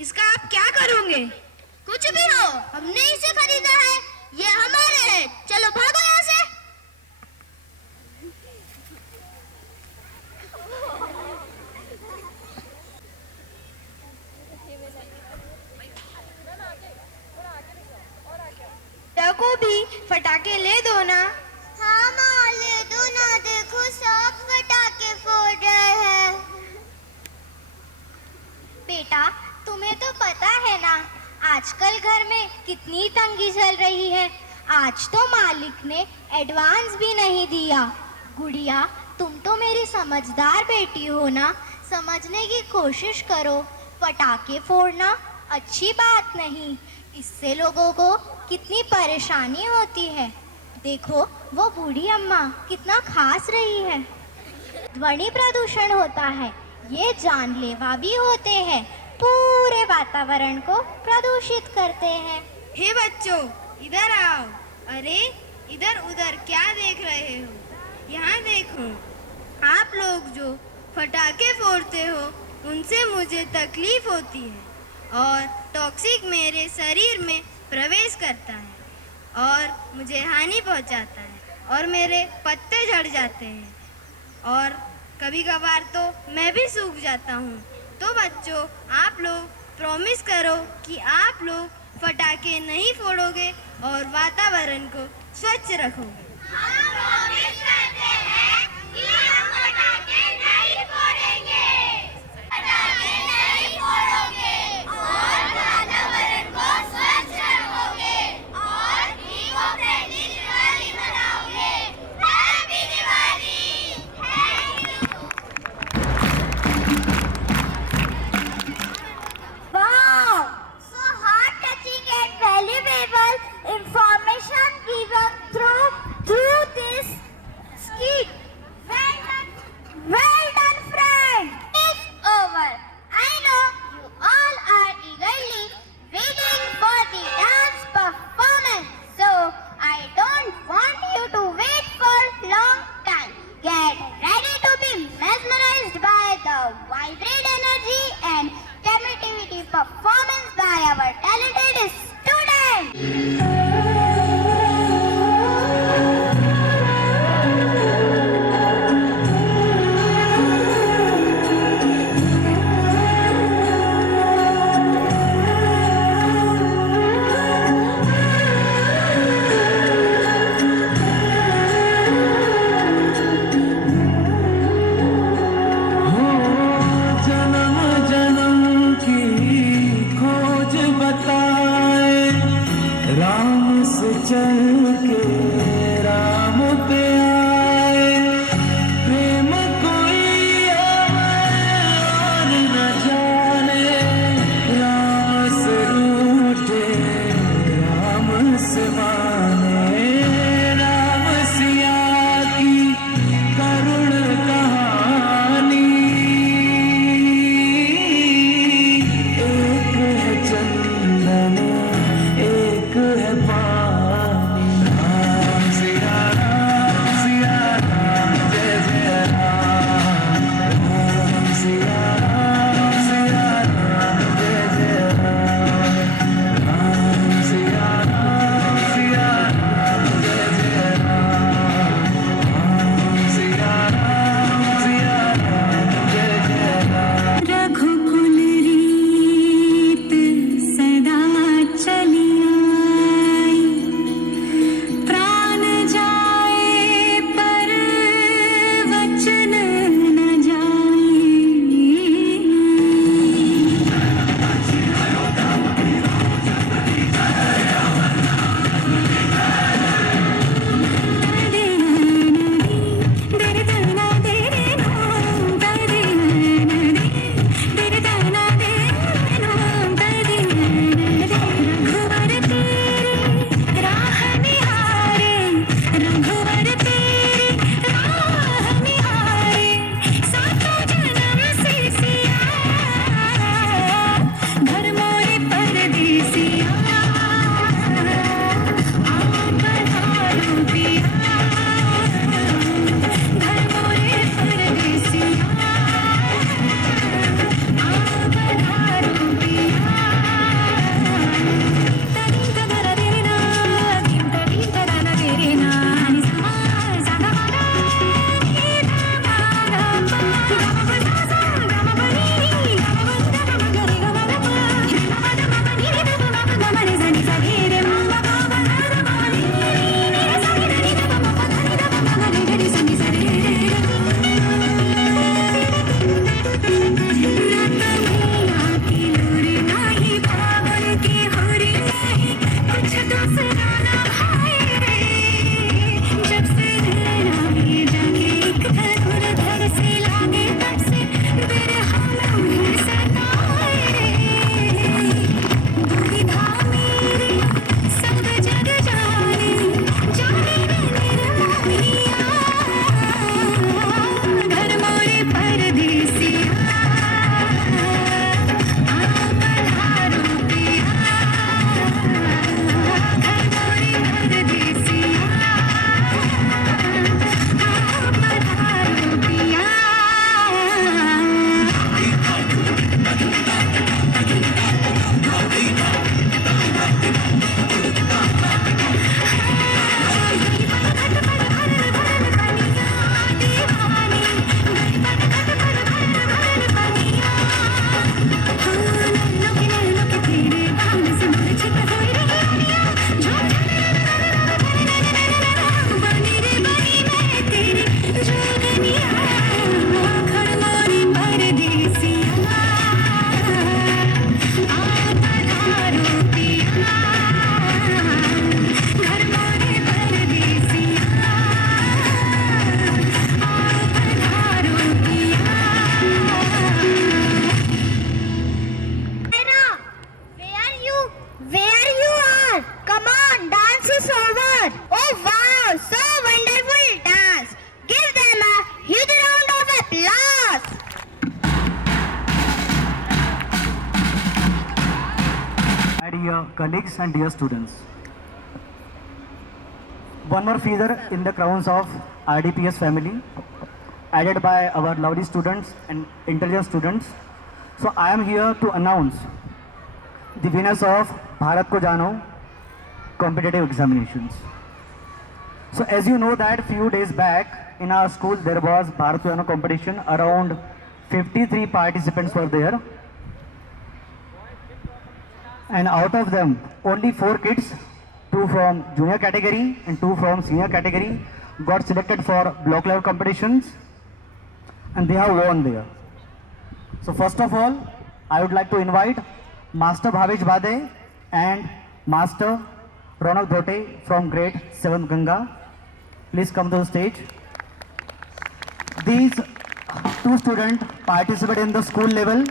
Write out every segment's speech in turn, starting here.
इसका आप क्या करोगे? कुछ भी हो, हमने इसे खरीदा है, ये हमारे है। चलो भागो यहाँ से। को भी फटाके ले दो ना। हाँ माँ, ले दो ना। देखो सब फटाके फोड़ रहे हैं। बेटा, तुम्हें तो पता है ना, आजकल घर में कितनी तंगी चल रही है। आज तो मालिक ने एडवांस भी नहीं दिया। गुड़िया, तुम तो मेरी समझदार बेटी हो ना, समझने की कोशिश करो। पटाखे फोड़ना अच्छी बात नहीं, इससे लोगों को कितनी परेशानी होती है। देखो वो बूढ़ी अम्मा कितना खास रही है। ध्वनि प्रदूषण होता है, ये जानलेवा भी होते हैं, पूरे वातावरण को प्रदूषित करते हैं। हे बच्चों, इधर आओ। अरे इधर उधर क्या देख रहे हो? यहाँ देखो। आप लोग जो फटाके फोड़ते हो उनसे मुझे तकलीफ होती है और टॉक्सिक मेरे शरीर में प्रवेश करता है और मुझे हानि पहुंचाता है और मेरे पत्ते झड़ जाते हैं और कभी कभार तो मैं भी सूख जाता हूँ। तो बच्चों, आप लोग प्रॉमिस करो कि आप लोग फटाके नहीं फोड़ोगे और वातावरण को स्वच्छ रखोगे। हम प्रॉमिस करते हैं कि हम फटाके नहीं फोड़ेंगे, फटाके नहीं फोड़ोगे और वातावरण को स्वच्छ रखोगे और इको फ्रेंडली दिवाली मनाओगे। Happy Diwali. Wow, so heart touching and valuable information given through this skit. Well done, friend. It's over. I know you all are eagerly waiting for the dance performance, so I don't want you to wait for long time. Get ready to be mesmerized by the vibrant energy and creativity performance by our talented students. जन्म जन्म की खोज बता colleagues and dear students. One more feather in the crowns of RDPS family, added by our lovely students and intelligent students. So I am here to announce the winners of Bharat Ko Jano competitive examinations. So as you know that few days back in our school there was Bharat Ko Jano competition. Around 53 participants were there. And out of them, only 4 kids, 2 from junior category and 2 from senior category, got selected for block level competitions, and they have won there. So first of all, I would like to invite Master Bhavesh Bade and Master Ronak Dhote from grade 7 Ganga. Please come to the stage. These 2 students participate in the school level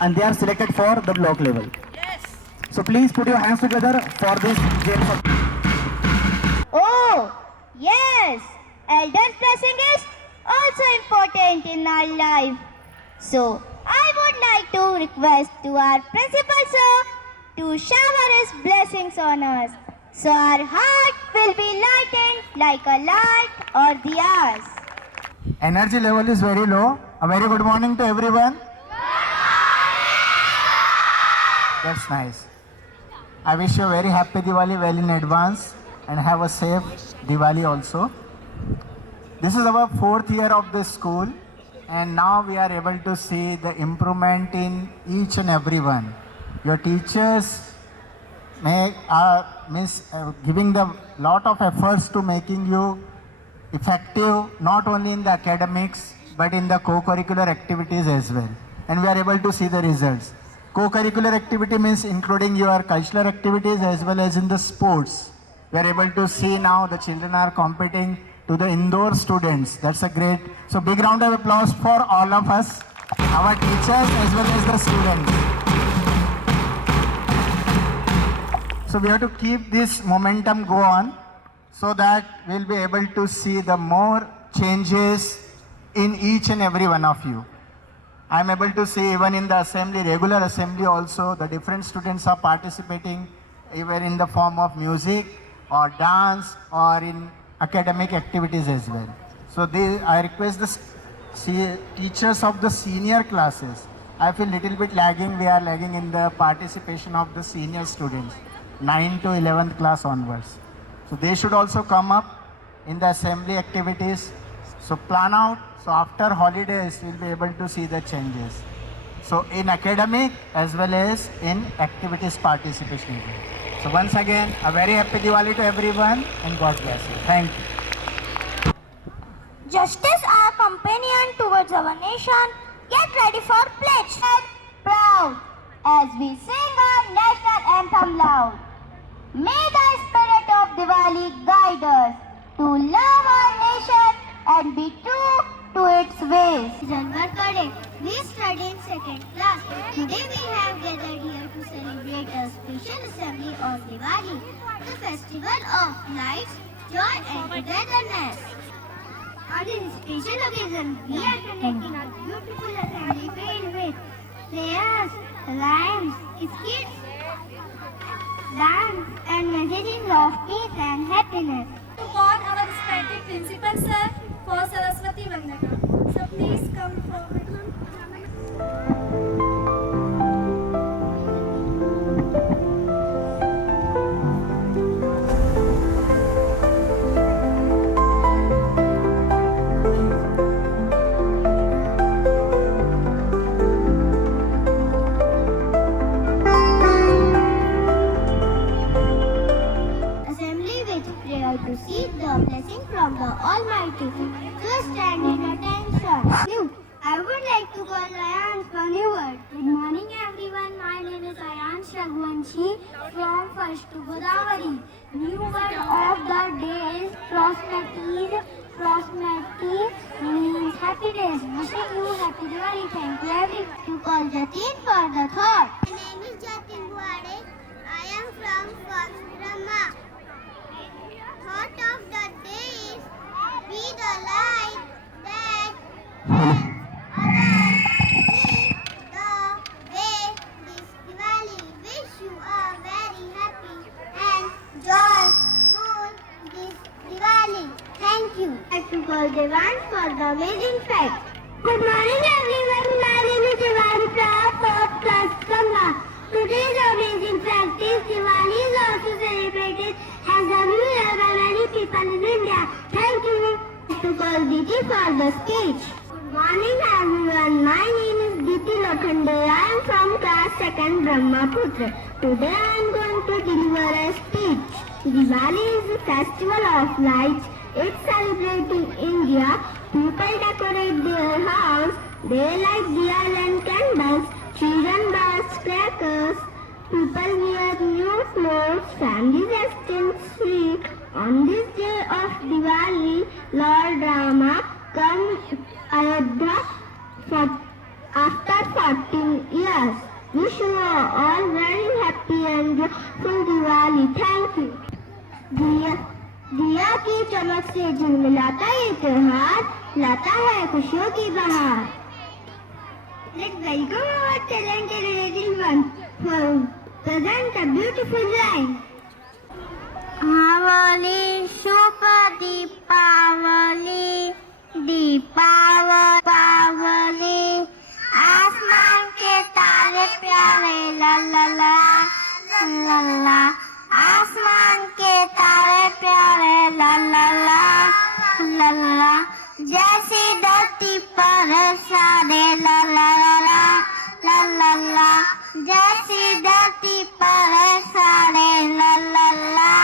and they are selected for the block level. So please put your hands together for this James. Oh, yes. Elder's blessing is also important in our life. So, I would like to request to our principal sir to shower his blessings on us. So our heart will be lightened like a light or diyas. Energy level is very low. A very good morning to everyone. That's nice. I wish you a very happy Diwali well in advance and have a safe Diwali also. This is our 4th year of the school and now we are able to see the improvement in each and every one. Your teachers giving the lot of efforts to making you effective not only in the academics but in the co-curricular activities as well. And we are able to see the results. Co-curricular activity means including your cultural activities as well as in the sports. We are able to see now the children are competing to the indoor students. That's a great, so big round of applause for all of us, our teachers as well as the students. So we have to keep this momentum go on so that we'll be able to see the more changes in each and every one of you. I'm able to see even in the assembly, regular assembly also, the different students are participating even in the form of music or dance or in academic activities as well. So I request the teachers of the senior classes. I feel little bit lagging, we are lagging in the participation of the senior students, 9 to 11th class onwards. So they should also come up in the assembly activities. So plan out. So after holidays, we'll be able to see the changes. So in academic as well as in activities participation. So once again, a very happy Diwali to everyone and God bless you. Thank you. Justice our companion towards our nation, get ready for pledge. Proud as we sing our national anthem loud. May the spirit of Diwali guide us to love our nation and be true to its ways. Janwar Kade, we study in 2nd class. Today we have gathered here to celebrate a special assembly of Diwali, the festival of lights, joy and togetherness. On this special occasion, we are conducting a beautiful assembly filled with prayers, rhymes, skits, dance and messages of peace and happiness. To call our respected principal sir for Saraswati Vandana. So please come forward. Assembly with prayer to seek the blessing from the Almighty. So stand in attention. I would like to call Ayan for new word. Good morning everyone. My name is Ayan Shagwanshi from First to Godavari. New word of the day is prosperity. Prosperity means happiness. Wishing you happy Diwali. Thank you everyone. To call Jatin for the thought. My name is Jatin Buade. I am from Fox Brahma. Thought of the day is be the light that lead the way this Diwali. Wish you a very for the speech. Good morning everyone. My name is Diti Lokhande. I am from class 2nd Brahmaputra. Today I am going to deliver a speech. Diwali is the festival of lights. It's celebrated in India. People decorate their house. They light diyas and candles. Children burst crackers. People wear new clothes. Families exchange sweets. On this day of Diwali, Lord Rama comes Ayodhya after 14 years. Wish you are all very happy and joyful Diwali. Thank you. दिया की चमक से झिलमिलाता ये त्योहार लाता है खुशियों की बहार. Let's welcome our talented little one for present a beautiful line. Diwali, शुभ दीपावली, दीपावली, आसमान के तारे प्यारे ला ला ला ला, आसमान के तारे प्यारे ला ला ला, जैसी धरती पर सारे ला ला ला, जैसी धरती पर सारे ला ला ला,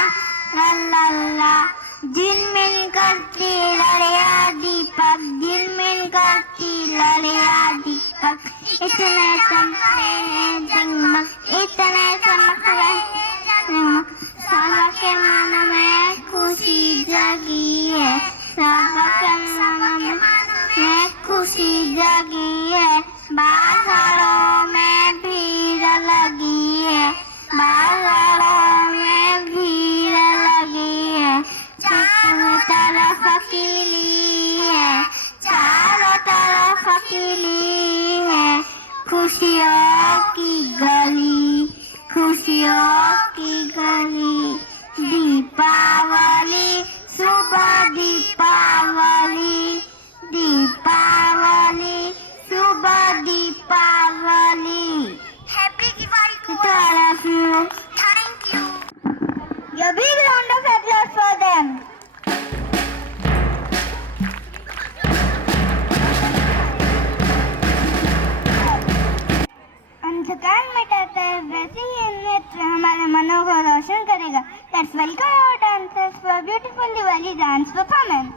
झिलमिल करती लड़िया दीपक, झिलमिल करती लड़िया दीपक, इतने चमकते हैं जगमग, इतने चमक रहे जगमग, सबके मन में खुशी जगी है, सबके मन में खुशी जगी है, बाजारों में भीड़ लगी है, बाजारों में भीड़ लगी है, चारों तरफ खिली है, चारों तरफ खिली है, खुशियों की गली, खुशियों की गली, दीपावली, सुबह दीपावली, दीपावली, सुबह Deepawali. Happy Diwali to all of you. Thank you. A big round of applause for them. अंधकार मिटाता है वैसे ही नृत्य हमारे मनों को रोशन करेगा. Let's welcome our dancers for a beautiful Diwali dance performance.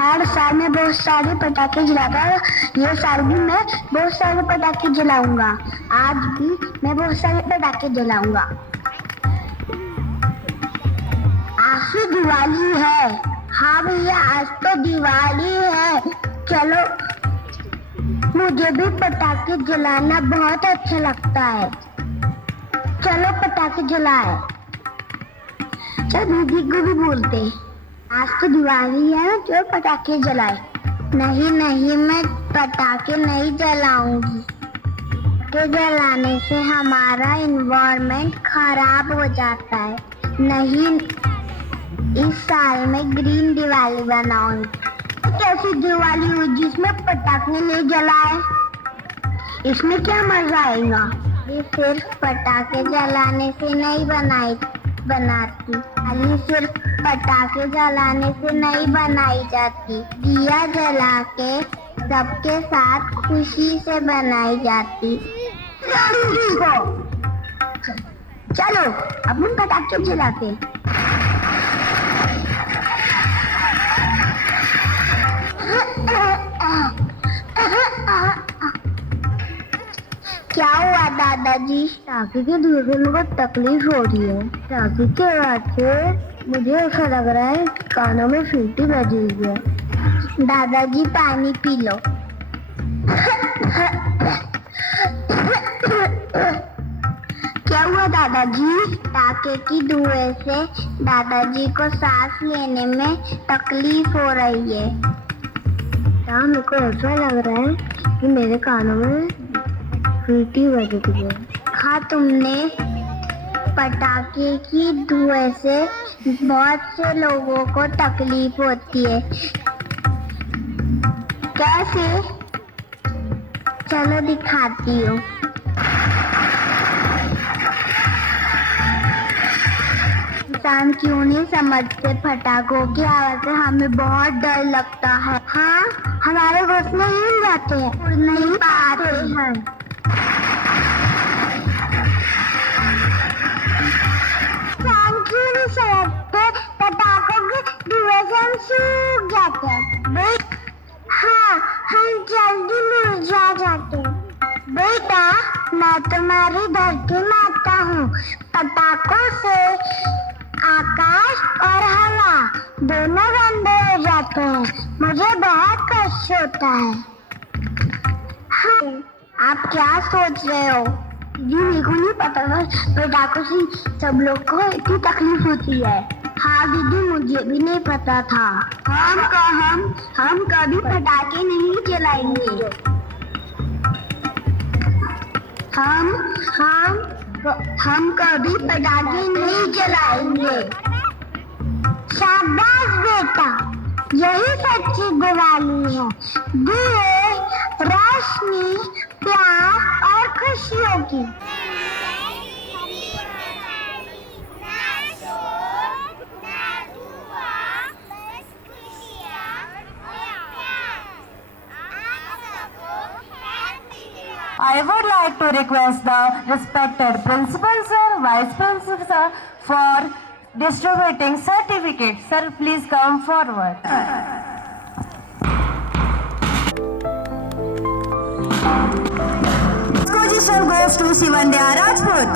हर साल मैं बहुत सारे पटाखे जलाता हूँ। ये साल भी मैं बहुत सारे पटाखे जलाऊंगा। आज भी मैं बहुत सारे पटाखे जलाऊंगा। आज तो दिवाली है। हाँ भैया, आज तो दिवाली है। चलो, मुझे भी पटाखे जलाना बहुत अच्छा लगता है। चलो पटाखे जलाए। चलो दीदी को भी बोलते, आज तो दिवाली है, जो पटाखे जलाए। नहीं नहीं, मैं पटाखे नहीं जलाऊंगी। पटाखे जलाने से हमारा इन्वायरमेंट खराब हो जाता है। नहीं, इस साल में ग्रीन दिवाली बनाऊंगी। कैसी दिवाली हुई जिसमें पटाखे नहीं जलाए? इसमें क्या मजा आएगा? ये सिर्फ पटाखे जलाने से नहीं बनाती। दिवाली सिर्फ पटाखे जलाने से नहीं बनाई जाती। दिया जला के सबके साथ खुशी से बनाई जाती। चलो अब हम पटाखे जलाते। क्या हुआ दादाजी? टाके के धुएं से मुझे तकलीफ हो रही है। टाके के आवाज से मुझे ऐसा लग रहा है कि कानों में सीटी बजी हुई है। दादाजी पानी पी लो। क्या हुआ दादाजी? टाके की धुएं से दादाजी को सांस लेने में तकलीफ हो रही है। मेरे को ऐसा लग रहा है कि मेरे कानों में सीटी बज रही है। हाँ, तुमने पटाखे की धुएं से बहुत से लोगों को तकलीफ होती है। कैसे? चलो दिखाती हूँ। इंसान क्यों नहीं समझते पटाखों की आवाज से हमें बहुत डर लगता है। हाँ, हमारे घोंसले हिल जाते हैं, उड़ नहीं पाते हैं। इंसान क्यों नहीं समझते पटाखों के धुएं से हम सूख जाते हैं। हाँ, हम जल्दी मुरझा जाते हैं। बेटा, मैं तुम्हारी धरती माता हूँ। पटाखों से आकाश और हवा दोनों गंदे हो जाते हैं। मुझे बहुत कष्ट होता है। हाँ, आप क्या सोच रहे हो? जी, मेरे को नहीं पता था पटाखों से सब लोग को इतनी तकलीफ होती है। हाँ दीदी, मुझे भी नहीं पता था। हम कभी पटाखे नहीं जलाएंगे। हम कभी पटाखे नहीं जलाएंगे। शाबाश बेटा, यही सच्ची दिवाली है। दिए, रोशनी, प्यार और खुशियों की। I would like to request the respected principal sir, vice principal sir for distributing certificates. Sir, please come forward. Position goes to Shivandya Rajput.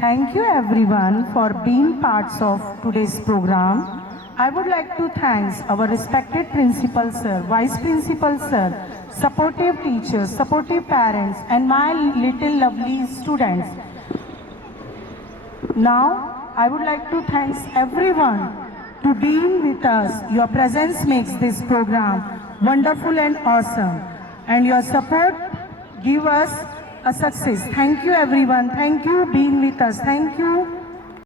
Thank you everyone for being parts of today's program. I would like to thank our respected principal sir, vice principal sir, supportive teachers, supportive parents and my little lovely students. Now I would like to thank everyone to being with us. Your presence makes this program wonderful and awesome, and your support give us a success. Thank you everyone. Thank you being with us. Thank you.